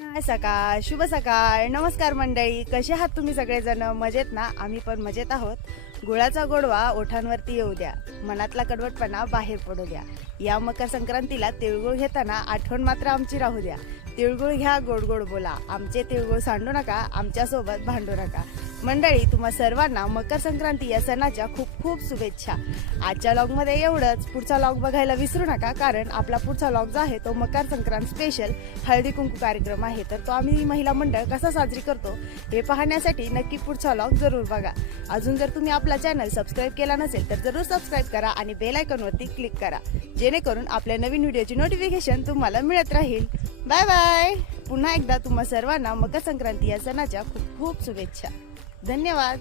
सकाळ, शुभ सकाळ, नमस्कार मंडळी. कसे आहात तुम्ही सगळेजण? मजेत ना? आम्ही पण मजेत आहोत. गुळाचा गोडवा ओठांवरती येऊ द्या, मनातला कडवटपणा बाहेर पडू द्या. या मकर संक्रांतीला तिळगुळ घेताना आठवण मात्र आमची राहू द्या. तिळगुळ घ्या, गोड गोड बोला, आमचे तिळगुळ सांडू नका, आमच्यासोबत भांडू नका. मंडळी, तुम्हा सर्वांना मकर संक्रांती या सणाच्या खूप खूप शुभेच्छा. आजच्या लॉगमध्ये एवढंच. पुढचा लॉग बघायला विसरू नका, कारण आपला पुढचा लॉग जो आहे तो मकर संक्रांत स्पेशल हळदी कुंकू कार्यक्रम आहे. तर तो आम्ही महिला मंडळ कसा साजरी करतो हे पाहण्यासाठी नक्की पुढचा लॉग जरूर बघा. अजून जर तुम्ही आपला चॅनल सबस्क्राईब केला नसेल तर जरूर सबस्क्राईब करा आणि बेल आयकॉनवरती क्लिक करा, जेणेकरून आपल्या नवीन व्हिडिओची नोटिफिकेशन तुम्हाला मिळत राहील. Bye bye. पुन्हा एकदा तुम्हा सर्वांना मकर संक्रांती या सणाच्या खूप खूप शुभेच्छा. धन्यवाद.